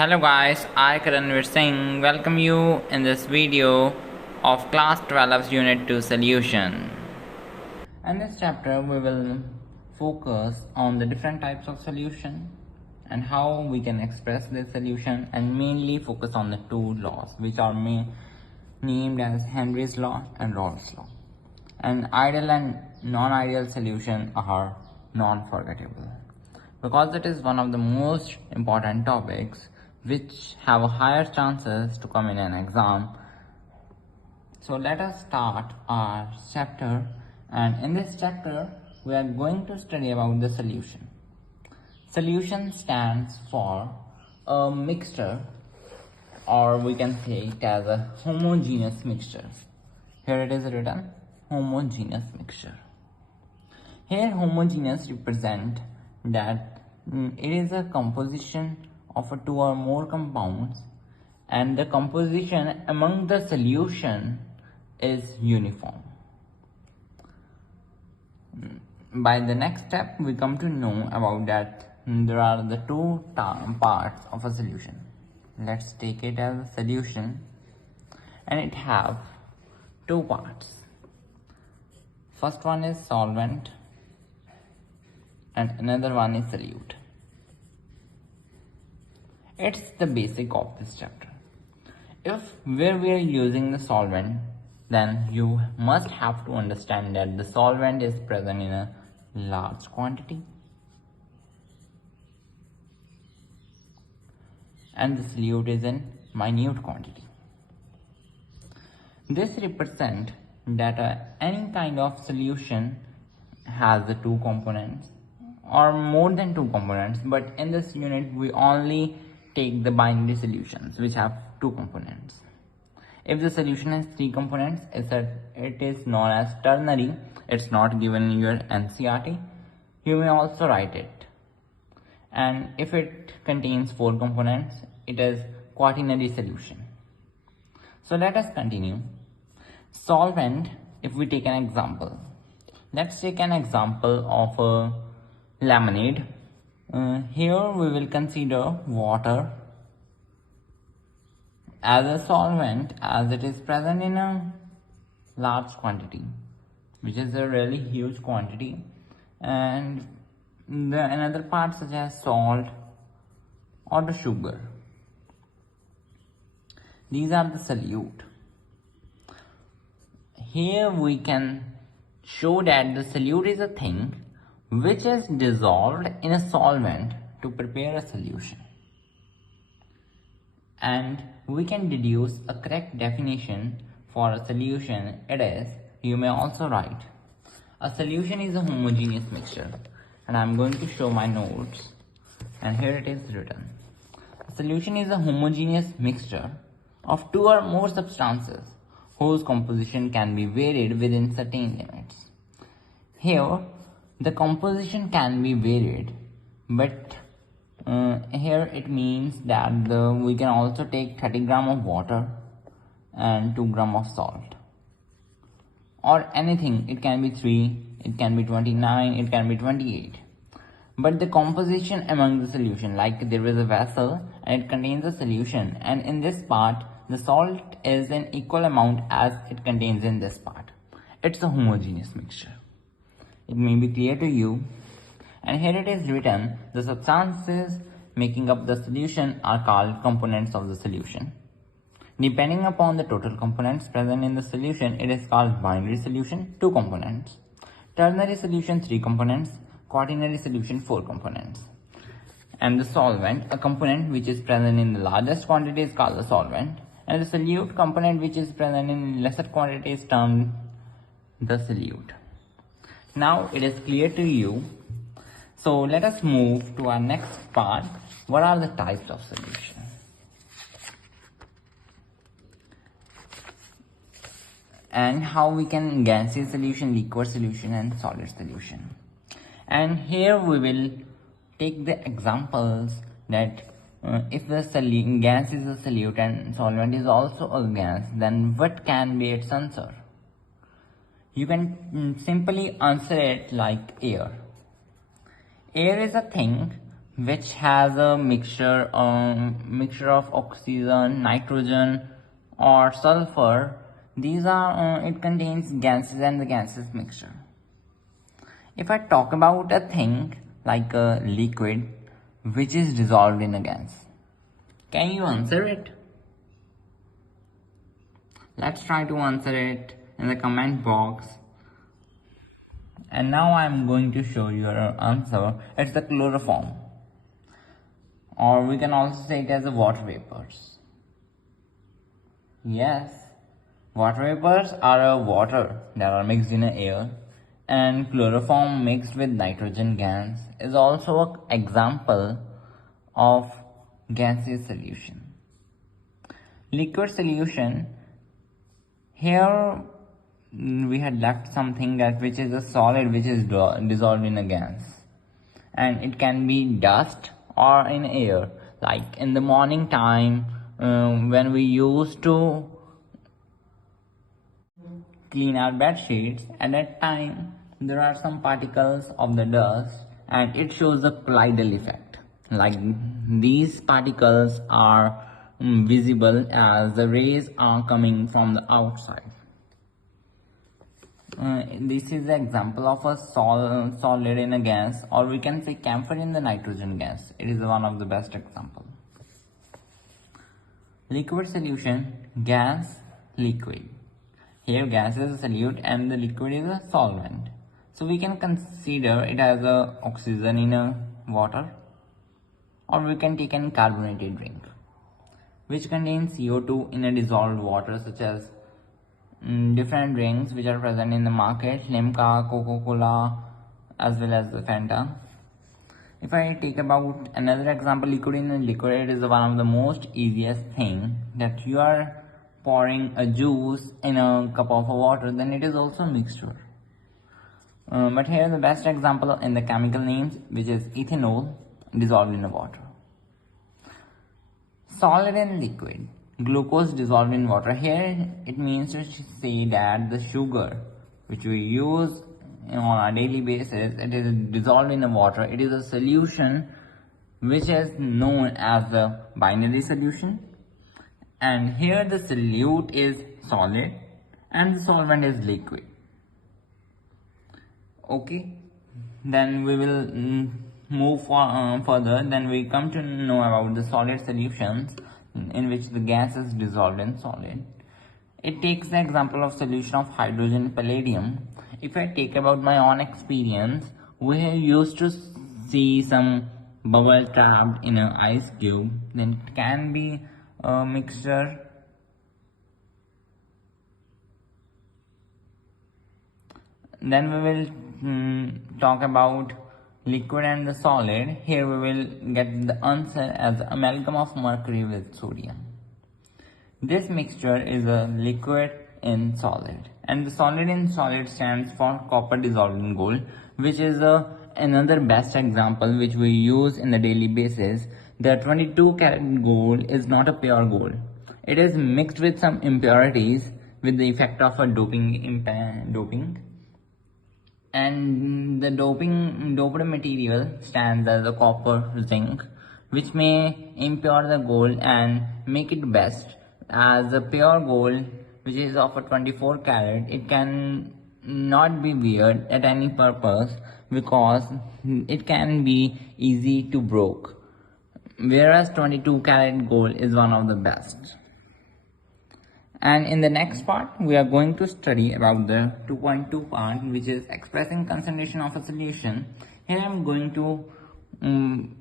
Hello guys, I Karanveer Singh welcome you in this video of class 12's unit 2 solution. In this chapter we will focus on the different types of solution and how we can express this solution, and mainly focus on the two laws which are named as Henry's law and Rolle's law. And ideal and non-ideal solution are non-forgettable, because it is one of the most important topics which have higher chances to come in an exam. So let us start our chapter, and in this chapter we are going to study about the solution. Solution stands for a mixture, or we can say it as a homogeneous mixture. Here it is written homogeneous mixture. Here homogeneous represent that it is a composition of two or more compounds, and the composition among the solution is uniform. By the next step we come to know about that there are the two parts of a solution. Let's take it as a solution, and it have two parts. First one is solvent and another one is solute. It's the basic of this chapter. Where we are using the solvent, then you must have to understand that the solvent is present in a large quantity and the solute is in minute quantity. This represents that any kind of solution has the two components or more than two components, but in this unit we only take the binary solutions which have two components. If the solution has three components, it is known as ternary. It's not given in your NCERT. You may also write it. And if it contains four components, it is quaternary solution. So let us continue. Solvent, if we take an example, let's take an example of a lemonade. Here we will consider water as a solvent, as it is present in a large quantity, which is a really huge quantity, and another part such as salt or the sugar. These are the solute. Here we can show that the solute is a thing which is dissolved in a solvent to prepare a solution. And we can deduce a correct definition for a solution. It is, you may also write, a solution is a homogeneous mixture. And I'm going to show my notes, and here it is written. A solution is a homogeneous mixture of two or more substances whose composition can be varied within certain limits. Here the composition can be varied, but here it means that we can also take 30 gram of water and 2 gram of salt, or anything. It can be 3, it can be 29, it can be 28. But the composition among the solution, like there is a vessel and it contains a solution, and in this part the salt is an equal amount as it contains in this part. It's a homogeneous mixture. It may be clear to you. And here it is written, the substances making up the solution are called components of the solution. Depending upon the total components present in the solution, it is called binary solution, 2 components. Ternary solution, 3 components. Quaternary solution, 4 components. And the solvent, a component which is present in the largest quantity, is called the solvent. And the solute component which is present in lesser quantity is termed the solute. Now it is clear to you. So let us move to our next part. What are the types of solution? And how we can gaseous solution, liquid solution and solid solution. And here we will take the examples that if the gas is a solute and solvent is also a gas, then what can be its answer? You can simply answer it like air. Air is a thing which has a mixture of oxygen, nitrogen, or sulfur. These are it contains gases and the gases mixture. If I talk about a thing like a liquid which is dissolved in a gas, can you answer it? Let's try to answer it in the comment box. And now I'm going to show you your answer. It's the chloroform, or we can also say it as a water vapors. Yes, water vapors are a water that are mixed in air, and chloroform mixed with nitrogen gas is also an example of gaseous solution. Liquid solution, here we had left something that which is a solid which is dissolved in a gas, and it can be dust or in air. Like in the morning time, when we used to clean our bed sheets, at that time there are some particles of the dust and it shows a collider effect. Like these particles are visible as the rays are coming from the outside. This is an example of a solid in a gas, or we can say camphor in the nitrogen gas. It is one of the best example. Liquid solution, gas, liquid. Here gas is a solute and the liquid is a solvent. So we can consider it as a oxygen in a water, or we can take a carbonated drink which contains CO2 in a dissolved water, such as different drinks which are present in the market, Limca, Coca-Cola, as well as the Fanta. If I take about another example, liquid in a liquid, it is one of the most easiest thing that you are pouring a juice in a cup of water, then it is also a mixture. But here the best example in the chemical names, which is ethanol dissolved in the water. Solid and liquid, glucose dissolved in water. Here it means to say that the sugar which we use on a daily basis, it is dissolved in the water. It is a solution which is known as the binary solution, and here the solute is solid and the solvent is liquid. Okay, then we will move further. Then we come to know about the solid solutions in which the gas is dissolved in solid. It takes the example of solution of hydrogen palladium. If I take about my own experience, we used to see some bubble trapped in an ice cube, then it can be a mixture. Then we will talk about liquid and the solid. Here we will get the answer as amalgam of mercury with sodium. This mixture is a liquid in solid, and the solid in solid stands for copper dissolved in gold, which is another best example which we use in the daily basis. The 22 karat gold is not a pure gold. It is mixed with some impurities with the effect of a doping. And the doped material stands as a copper zinc, which may impure the gold and make it best. As a pure gold, which is of a 24 karat, it can not be weared at any purpose because it can be easy to broke, whereas 22 karat gold is one of the best. And in the next part, we are going to study about the 2.2 part, which is expressing concentration of a solution. Here I am going to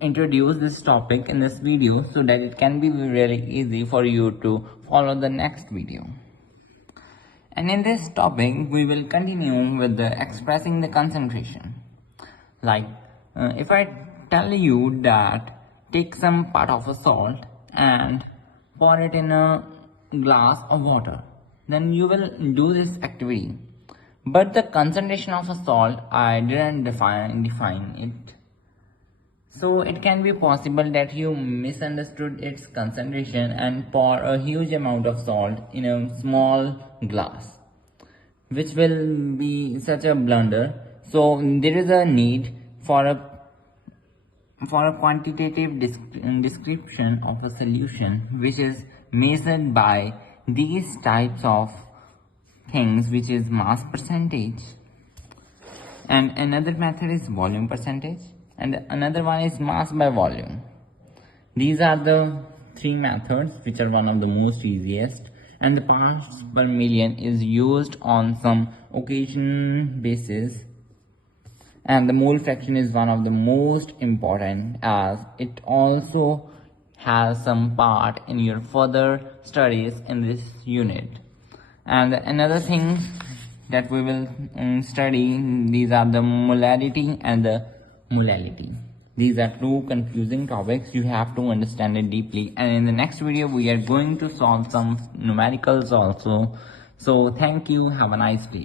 introduce this topic in this video so that it can be really easy for you to follow the next video. And in this topic, we will continue with the expressing the concentration. Like if I tell you that take some part of a salt and pour it in a glass of water, then you will do this activity. But the concentration of a salt, I didn't define it. So it can be possible that you misunderstood its concentration and pour a huge amount of salt in a small glass, which will be such a blunder. So there is a need for a For a quantitative description of a solution, which is measured by these types of things, which is mass percentage, and another method is volume percentage, and another one is mass by volume. These are the three methods which are one of the most easiest, and the parts per million is used on some occasion basis, and the mole fraction is one of the most important as it also has some part in your further studies in this unit. And another thing that we will study, these are the molarity and the molality. These are two confusing topics. You have to understand it deeply, and in the next video we are going to solve some numericals also. So thank you, have a nice day.